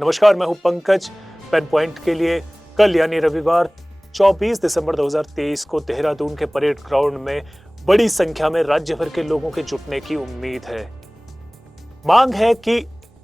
नमस्कार, मैं हूं पंकज। पेन पॉइंट के लिए कल यानी रविवार 24 दिसंबर 2023 को देहरादून के परेड ग्राउंड में बड़ी संख्या में राज्य भर के लोगों के जुटने की उम्मीद है। मांग है कि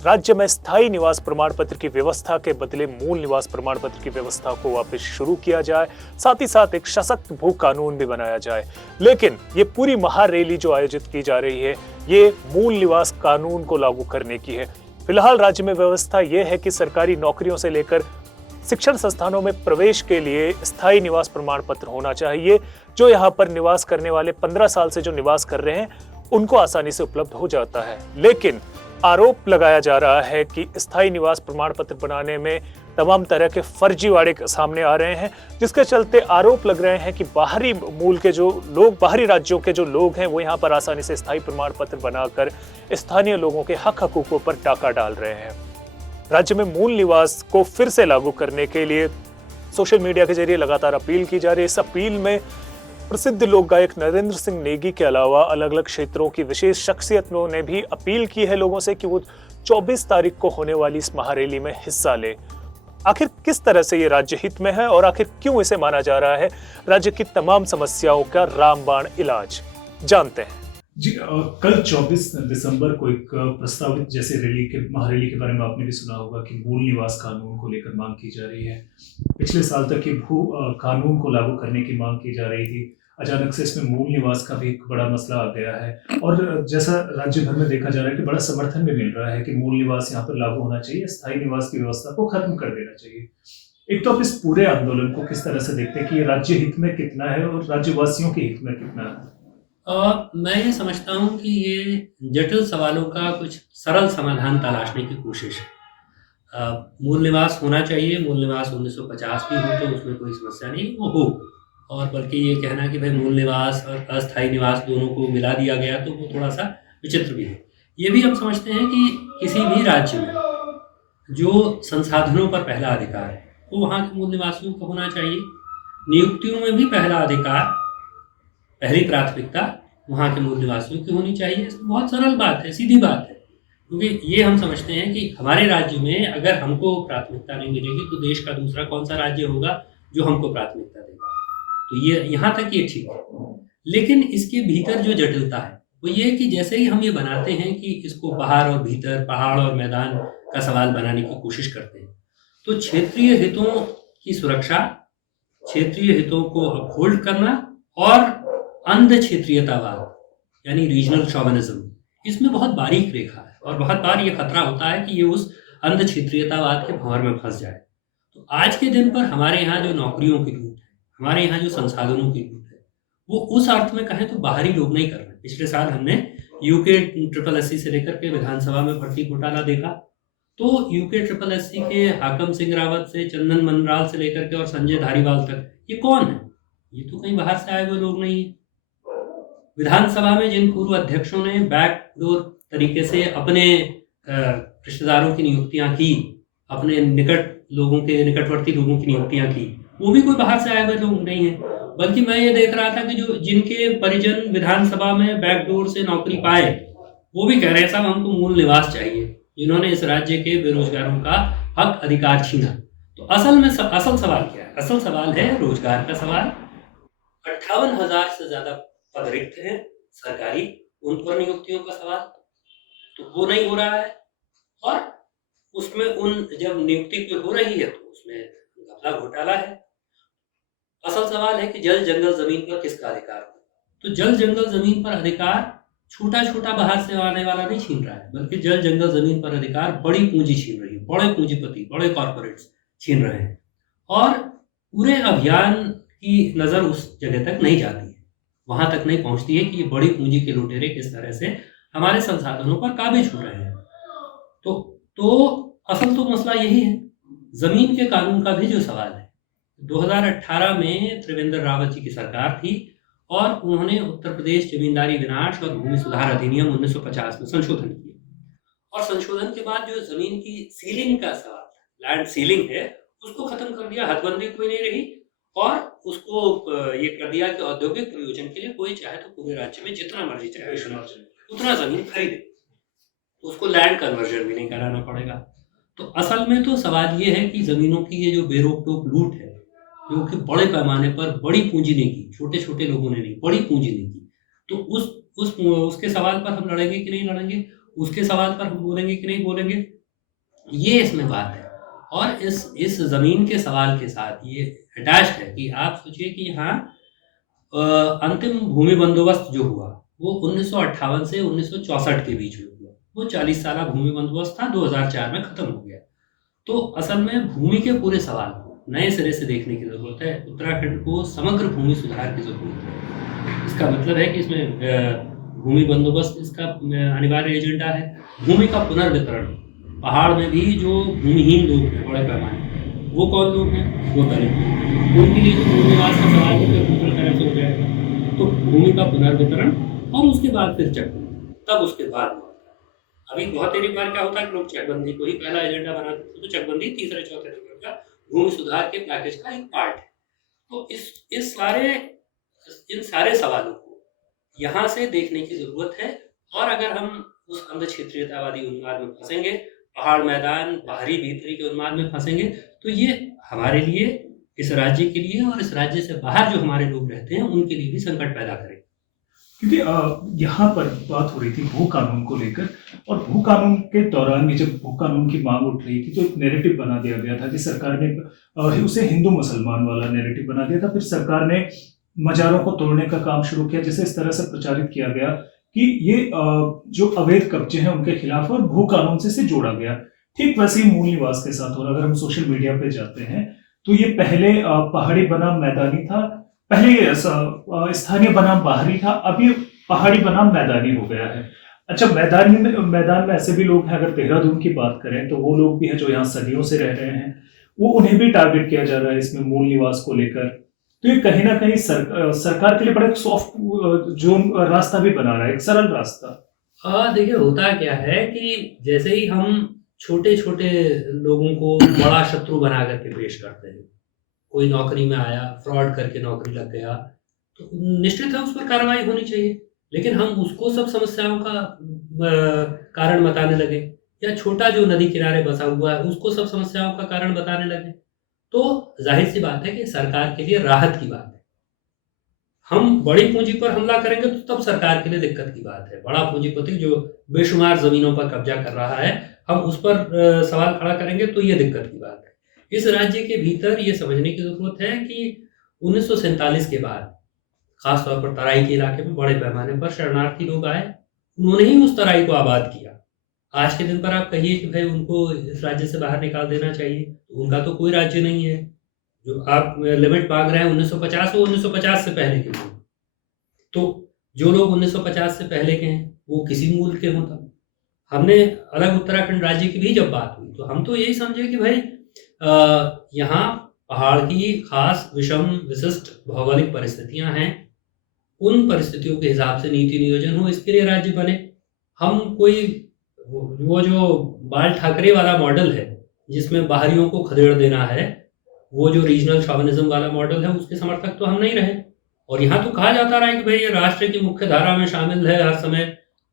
राज्य में स्थायी निवास प्रमाण पत्र की व्यवस्था के बदले मूल निवास प्रमाण पत्र की व्यवस्था को वापस शुरू किया जाए, साथ ही साथ एक सशक्त भू कानून भी बनाया जाए। लेकिन ये पूरी महारैली जो आयोजित की जा रही है, ये मूल निवास कानून को लागू करने की है। फिलहाल राज्य में व्यवस्था यह है कि सरकारी नौकरियों से लेकर शिक्षण संस्थानों में प्रवेश के लिए स्थायी निवास प्रमाण पत्र होना चाहिए। जो यहाँ पर निवास करने वाले 15 साल से जो निवास कर रहे हैं, उनको आसानी से उपलब्ध हो जाता है। लेकिन आरोप लगाया जा रहा है कि स्थायी निवास प्रमाण पत्र बनाने में तमाम तरह के फर्जीवाड़े सामने आ रहे हैं, जिसके चलते आरोप लग रहे हैं कि बाहरी मूल के जो लोग, बाहरी राज्यों के जो लोग हैं, वो यहाँ पर आसानी से स्थायी प्रमाण पत्र बनाकर स्थानीय लोगों के हक हकूकों पर डाका डाल रहे हैं। राज्य में मूल निवास को फिर से लागू करने के लिए सोशल मीडिया के जरिए लगातार अपील की जा रही है। इस अपील में प्रसिद्ध लोक गायक नरेंद्र सिंह नेगी के अलावा अलग अलग क्षेत्रों की विशेष शख्सियतों ने भी अपील की है लोगों से कि वो 24 तारीख को होने वाली इस महारैली में हिस्सा ले। आखिर किस तरह से ये राज्य हित में है और आखिर क्यों इसे माना जा रहा है राज्य की तमाम समस्याओं का रामबाण इलाज, जानते हैं। जी, कल 24 दिसंबर को एक प्रस्तावित जैसे महारैली के बारे में आपने भी सुना होगा कि मूल निवास कानून को लेकर मांग की जा रही है। पिछले साल तक ये भू कानून को लागू करने की मांग की जा रही थी। अचानक से इसमें मूल निवास का भी एक बड़ा मसला आ गया है और जैसा राज्य भर में देखा जा रहा है कि बड़ा समर्थन भी मिल रहा है कि मूल निवास यहाँ पर लागू होना चाहिए, स्थायी निवास की व्यवस्था को खत्म कर देना चाहिए। एक तो आप इस पूरे आंदोलन को किस तरह से देखते हैं कि ये राज्य हित में कितना है और राज्यवासियों के हित में कितना है? मैं ये समझता हूँ कि ये जटिल सवालों का कुछ सरल समाधान तलाशने की कोशिश है। मूल निवास होना चाहिए, मूल निवास 1950 भी हो तो उसमें कोई समस्या नहीं, वो हो। और बल्कि ये कहना कि भाई मूल निवास और अस्थायी निवास दोनों को मिला दिया गया तो वो थोड़ा सा विचित्र भी है। ये भी हम समझते हैं कि किसी भी राज्य में जो संसाधनों पर पहला अधिकार है वो वहाँ के मूल निवासियों को होना चाहिए। नियुक्तियों में भी पहला अधिकार, पहली प्राथमिकता वहाँ के मूल निवासियों की होनी चाहिए। बहुत सरल बात है, सीधी बात है, क्योंकि ये हम समझते हैं कि हमारे राज्य में अगर हमको प्राथमिकता नहीं मिलेगी तो देश का दूसरा कौन सा राज्य होगा जो हमको प्राथमिकता देगा। तो ये यहाँ तक ये ठीक है। लेकिन इसके भीतर जो जटिलता है वो ये कि जैसे ही हम ये बनाते हैं कि इसको बाहर और भीतर, पहाड़ और मैदान का सवाल बनाने की कोशिश करते हैं, तो क्षेत्रीय हितों की सुरक्षा, क्षेत्रीय हितों को अपहोल्ड करना और अंध क्षेत्रीयतावाद यानी रीजनल शॉविनिज्म, इसमें बहुत बारीक रेखा है और बहुत बार ये खतरा होता है कि ये उस अंध क्षेत्रीयतावाद के भंवर में फंस जाए। तो आज के दिन पर हमारे यहाँ जो नौकरियों की लूट है, हमारे यहाँ जो संसाधनों की लूट है, वो उस अर्थ में कहें तो बाहरी लोग नहीं कर रहे। पिछले साल हमने यूके SSSC से लेकर के विधानसभा में भर्ती घोटाला देखा, तो यूके SSSC के हाकम सिंह रावत से, चंदन मनराल से लेकर के और संजय धारीवाल तक, ये कौन है? ये तो कहीं बाहर से आए हुए लोग नहीं है। विधानसभा में जिन पूर्व अध्यक्षों ने बैकडोर तरीके से अपने रिश्तेदारों की नियुक्तियां की, अपने निकटवर्ती लोगों की नियुक्तियां की, वो भी कोई बाहर से आए हुए लोग नहीं है। बल्कि मैं ये देख रहा था कि जो जिनके परिजन विधानसभा में बैकडोर से नौकरी पाए, वो भी कह रहे हैं साहब हमको मूल निवास चाहिए, जिन्होंने इस राज्य के बेरोजगारों का हक अधिकार छीना। तो असल में असल सवाल क्या है? असल सवाल है रोजगार का सवाल। 58,000 से ज्यादा पद रिक्त हैं सरकारी, उन पर नियुक्तियों का सवाल तो वो नहीं हो रहा है। और उसमें जब नियुक्ति कोई हो रही है तो उसमें घपला घोटाला है। असल सवाल है कि जल जंगल जमीन पर किसका अधिकार हो? तो जल जंगल जमीन पर अधिकार छोटा छोटा बाहर से आने वाला नहीं छीन रहा है, बल्कि जल जंगल जमीन पर अधिकार बड़ी पूंजी छीन रही है, बड़े पूंजीपति, बड़े कॉर्पोरेट्स छीन रहे हैं। और पूरे अभियान की नजर उस जगह तक नहीं जाती है, वहां तक नहीं पहुंचती है कि ये बड़ी पूंजी के लुटेरे किस तरह से हमारे संसाधनों पर काबिज हो रहे हैं। तो असल तो मसला यही है। जमीन के कानून का भी जो सवाल है, 2018 में त्रिवेंद्र रावत जी की सरकार थी और उन्होंने उत्तर प्रदेश जमींदारी विनाश और भूमि सुधार अधिनियम 1950 में संशोधन किया। और संशोधन के बाद जो जमीन की सीलिंग का सवाल, लैंड सीलिंग है, उसको खत्म कर दिया। हदबंदी कोई नहीं रही और उसको ये कर दिया कि औद्योगिक प्रयोजन के लिए कोई चाहे तो पूरे राज्य में जितना मर्जी चाहे उतना जमीन खरीदे, उसको लैंड कन्वर्जन भी नहीं कराना पड़ेगा। तो असल में तो सवाल ये है कि ज़मीनों की ये जो बेरोक-टोक लूट है, जो कि बड़े पैमाने पर बड़ी पूँजी ने की, छोटे-छोटे लोगों ने नहीं, बड़ी पूँजी ने की। तो उसके सवाल पर हम लड़ेंगे कि नहीं लड़ेंगे? उसके सवाल पर हम बोलेंगे कि नहीं बोलेंगे? ये इसमें बात है। और इस ज़मीन के सवाल के साथ ये अटैच्ड है कि आप सोचिए कि यहाँ अंतिम भूमि बंदोबस्त जो हुआ, वो 1958 से 1964 के बीच में हुआ। वो 40 साला भूमि बंदोबस्त था, 2004 में खत्म हो गया। तो असल में भूमि के पूरे सवाल को नए सिरे से देखने की ज़रूरत है। उत्तराखंड को समग्र भूमि सुधार की ज़रूरत है। इसका मतलब है कि इसमें भूमि बंदोबस्त इसका अनिवार्य एजेंडा है। भूमि का पुनर्वितरण, पहाड़ में भी जो भूमिहीन लोग हैं बड़े पैमाने पर, वो कौन लोग हैं? वो दलित लोग। उनके लिए जो भूमि निवास का सवाल है वो दूसरी तरह से हो जाएगा। तो भूमि का पुनर्वितरण और उसके बाद फिर चकबंदी, तब उसके बाद अभी बहुत देरी बार क्या होता है कि लोग चकबंदी को ही पहला एजेंडा बनाते हैं, तो चकबंदी तीसरे चौथे नंबर का भूमि सुधार के पैकेज का एक पार्ट है। तो इन सारे सवालों को यहाँ से देखने की जरूरत है। और अगर हम उस अंध क्षेत्रीयतावादी उन्माद में फंसेंगे, पहाड़ मैदान बाहरी भीतरी के उन्माद में फंसेंगे, तो ये हमारे लिए, इस राज्य के लिए और इस राज्य से बाहर जो हमारे लोग रहते हैं उनके लिए भी संकट पैदा करेगा। क्योंकि यहाँ पर बात हो रही थी भू कानून को लेकर, और भू कानून के दौरान भी जब भू कानून की मांग उठ रही थी तो एक नैरेटिव बना दिया गया था कि सरकार ने उसे हिंदू मुसलमान वाला नैरेटिव बना दिया था। फिर सरकार ने मजारों को तोड़ने का काम शुरू किया, जिसे इस तरह से प्रचारित किया गया कि ये जो अवैध कब्जे हैं उनके खिलाफ, और भू कानून से इसे जोड़ा गया। ठीक वैसे ही मूल निवास के साथ, और अगर हम सोशल मीडिया पे जाते हैं तो ये पहले पहाड़ी बनाम मैदानी था, पहले स्थानीय बनाम बाहरी था, अब ये पहाड़ी बनाम मैदानी हो गया है। अच्छा, मैदान में ऐसे भी लोग हैं, अगर देहरादून की बात करें तो वो लोग भी हैं जो यहाँ सदियों से रह रहे हैं, वो उन्हें भी टारगेट किया जा रहा है इसमें मूल निवास को लेकर। तो ये कहीं ना कहीं सरकार के लिए बड़ा सॉफ्ट जो रास्ता भी बना रहा है, एक सरल रास्ता। देखिए, होता क्या है कि जैसे ही हम छोटे छोटे लोगों को बड़ा शत्रु बना करके पेश करते हैं, कोई नौकरी में आया, फ्रॉड करके नौकरी लग गया, तो निश्चित है उस पर कार्रवाई होनी चाहिए। लेकिन हम उसको सब समस्याओं का कारण बताने लगे, या छोटा जो नदी किनारे बसा हुआ है उसको सब समस्याओं का कारण बताने लगे, तो जाहिर सी बात है कि सरकार के लिए राहत की बात है। हम बड़ी पूंजी पर हमला करेंगे तो तब सरकार के लिए दिक्कत की बात है। बड़ा पूंजीपति जो बेशुमार जमीनों पर कब्जा कर रहा है, हम उस पर सवाल खड़ा करेंगे तो ये दिक्कत की बात है। इस राज्य के भीतर ये समझने की जरूरत है कि 1947 के बाद खासतौर पर तराई के इलाके में बड़े पैमाने पर शरणार्थी लोग आए, उन्होंने ही उस तराई को आबाद किया। आज के दिन पर आप कहिए कि भाई उनको इस राज्य से बाहर निकाल देना चाहिए, तो उनका तो कोई राज्य नहीं है। जो आप लिमिट मांग रहे हैं 1950, वो 1950 से पहले के लोग, तो जो लोग 1950 से पहले के हैं वो किसी मूल के हों। तब हमने अलग उत्तराखंड राज्य की भी जब बात हुई तो हम तो यही समझे कि भाई यहाँ पहाड़ की खास विषम विशिष्ट भौगोलिक परिस्थितियां हैं, उन परिस्थितियों के हिसाब से नीति नियोजन हो, इसके लिए राज्य बने। हम कोई वो जो बाल ठाकरे वाला मॉडल है जिसमें बाहरियों को खदेड़ देना है, वो जो रीजनल शॉविनिज्म वाला मॉडल है, उसके समर्थक तो हम नहीं रहे। और यहाँ तो कहा जाता रहा है कि भाई ये राष्ट्र की मुख्य धारा में शामिल है हर समय,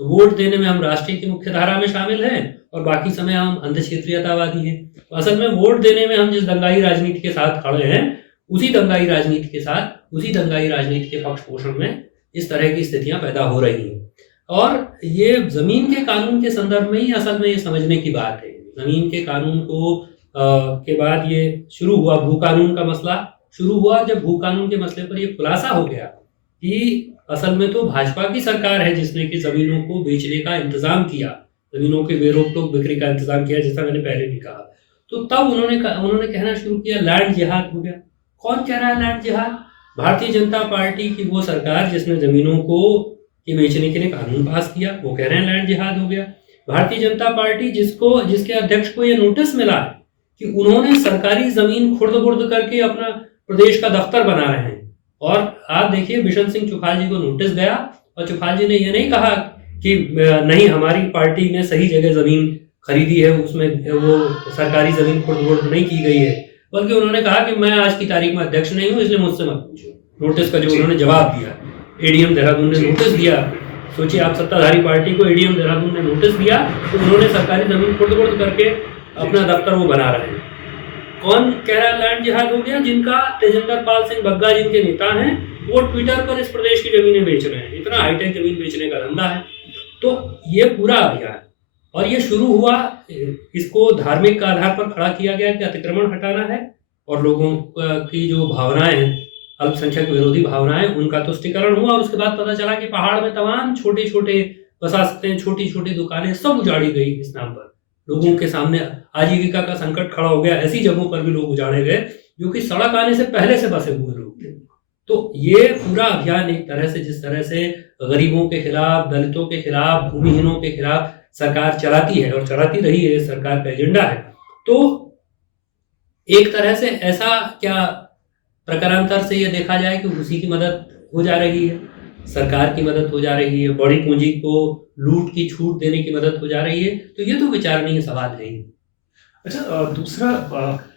तो वोट देने में हम राष्ट्रीय की मुख्य धारा में शामिल हैं और बाकी समय हम अंध क्षेत्रीयतावादी हैं। तो असल में वोट देने में हम जिस दंगाई राजनीति के साथ खड़े हैं, उसी दंगाई राजनीति के साथ, उसी दंगाई राजनीति के पक्ष पोषण में इस तरह की स्थितियां पैदा हो रही हैं। और ये जमीन के कानून के संदर्भ में ही असल में ये समझने की बात है। जमीन के कानून को के बाद ये शुरू हुआ, भू कानून का मसला शुरू हुआ, जब भू कानून के मसले पर ये खुलासा हो गया कि असल में तो भाजपा की सरकार है जिसने कि जमीनों को बेचने का इंतजाम किया, जमीनों के बेरोक-टोक बिक्री का इंतजाम किया, जैसा मैंने पहले भी कहा। तो तब उन्होंने कहना शुरू किया लैंड जिहाद हो गया। कौन कह रहा है लैंड जिहाद? भारतीय जनता पार्टी की वो सरकार जिसने जमीनों को बेचने के लिए कानून पास किया, वो कह रहे हैं लैंड जिहाद हो गया। भारतीय जनता पार्टी जिसके अध्यक्ष को ये नोटिस मिला कि उन्होंने सरकारी जमीन खुर्द-बुर्द करके अपना प्रदेश का दफ्तर बना रहे हैं, और आप देखिए बिशन सिंह चुफाल जी को नोटिस गया और चुफाल जी ने ये नहीं कहा कि नहीं हमारी पार्टी ने सही जगह जमीन खरीदी है, उसमें वो सरकारी जमीन खुर्द-बुर्द नहीं की गई है, बल्कि उन्होंने कहा कि मैं आज की तारीख में अध्यक्ष नहीं हूँ, इसलिए मुझसे मत पूछो। नोटिस का जो उन्होंने जवाब दिया, एडीएम देहरादून ने नोटिस दिया। सोचिए आप, सत्ताधारी पार्टी को एडीएम देहरादून ने नोटिस दिया तो उन्होंने सरकारी जमीन खुर्द-बुर्द करके अपना दफ्तर वो बना रहे हैं। कौन कह रहा है लैंड जिहाद हो गया? जिनका तेजिंदर पाल सिंह बग्गा जिनके नेता हैं, वो ट्विटर पर इस प्रदेश की जमीनें बेच रहे हैं। इतना हाईटेक जमीन बेचने का धंधा है। तो ये पूरा अभियान, और ये शुरू हुआ, इसको धार्मिक के आधार पर खड़ा किया गया कि अतिक्रमण हटाना है और लोगों की जो भावनाएं हैं, अल्पसंख्यक विरोधी भावनाएं, उनका तुष्टिकरण हुआ। और उसके बाद पता चला कि पहाड़ में तमाम छोटे छोटे बसा सकते हैं, छोटी छोटी दुकानें सब उजाड़ी गई इस नाम पर। लोगों के सामने आजीविका का संकट खड़ा हो गया। ऐसी जगहों पर भी लोग उजाड़े गए जो कि सड़क आने से पहले से बसे हुए लोग थे। तो ये पूरा अभियान एक तरह से, जिस तरह से गरीबों के खिलाफ, दलितों के खिलाफ, भूमिहीनों के खिलाफ सरकार चलाती है और चलाती रही है, सरकार का एजेंडा है। तो एक तरह से ऐसा क्या प्रकारांतर से ये देखा जाए कि उसी की मदद हो जा रही है, सरकार की मदद हो जा रही है, बड़ी पूंजी को लूट की छूट देने की मदद हो जा रही है। तो ये तो विचारणीय सवाल है ही। अच्छा, दूसरा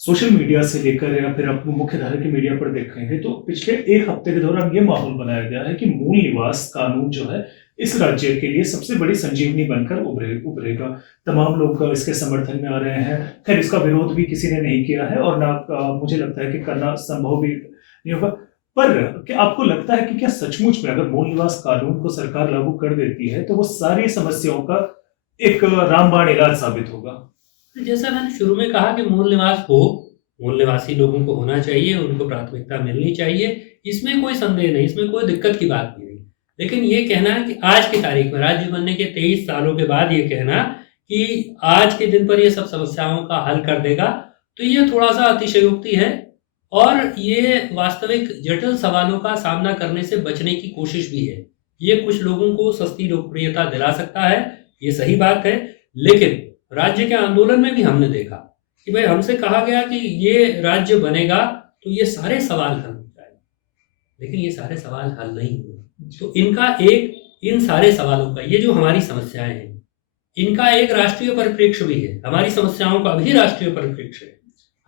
सोशल मीडिया से लेकर या फिर आप मुख्य धारा के मीडिया पर देखेंगे तो पिछले एक हफ्ते के दौरान ये माहौल बनाया गया है कि मूल निवास कानून जो है इस राज्य के लिए सबसे बड़ी संजीवनी बनकर उभरेगा। तमाम लोग इसके समर्थन में आ रहे हैं। खैर, इसका विरोध भी किसी ने नहीं किया है और ना मुझे लगता है कि करना संभव भी नहीं होगा। पर क्या आपको लगता है कि क्या सचमुच में अगर मूल निवास कानून को सरकार लागू कर देती है तो वो सारी समस्याओं का एक रामबाण इलाज साबित होगा? जैसा मैंने शुरू में कहा कि मूल निवास हो, मूल निवासी लोगों को होना चाहिए, उनको प्राथमिकता मिलनी चाहिए, इसमें कोई संदेह नहीं, इसमें कोई दिक्कत की बात नहीं। लेकिन ये कहना कि आज की तारीख में, राज्य बनने के 23 सालों के बाद ये कहना कि आज के दिन पर ये सब समस्याओं का हल कर देगा, तो ये थोड़ा सा अतिशयोक्ति है और ये वास्तविक जटिल सवालों का सामना करने से बचने की कोशिश भी है। ये कुछ लोगों को सस्ती लोकप्रियता दिला सकता है, ये सही बात है। लेकिन राज्य के आंदोलन में भी हमने देखा कि भाई हमसे कहा गया कि ये राज्य बनेगा तो ये सारे सवाल हल हो जाएंगे, लेकिन ये सारे सवाल हल नहीं हुए। तो इन सारे सवालों का, ये जो हमारी समस्याएं हैं, इनका एक राष्ट्रीय परिप्रेक्ष्य भी है। हमारी समस्याओं का भी राष्ट्रीय परिप्रेक्ष्य है,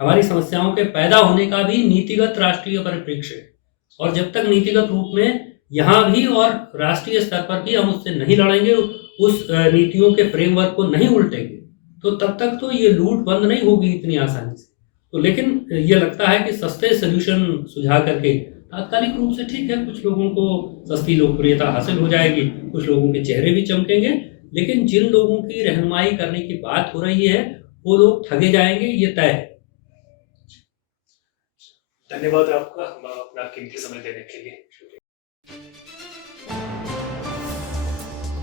हमारी समस्याओं के पैदा होने का भी नीतिगत राष्ट्रीय परिप्रेक्ष्य है। और जब तक नीतिगत रूप में यहाँ भी और राष्ट्रीय स्तर पर भी हम उससे नहीं लड़ेंगे, उस नीतियों के फ्रेमवर्क को नहीं उल्टेंगे, तो तब तक तो ये लूट बंद नहीं होगी इतनी आसानी से। तो लेकिन ये लगता है कि सस्ते सोल्यूशन सुझा करके तात्कालिक रूप से ठीक है, कुछ लोगों को सस्ती लोकप्रियता हासिल हो जाएगी, कुछ लोगों के चेहरे भी चमकेंगे, लेकिन जिन लोगों की रहनुमाई करने की बात हो रही है वो लोग ठगे जाएंगे, ये तय है। धन्यवाद आपका अपना कीमती समय देने के लिए।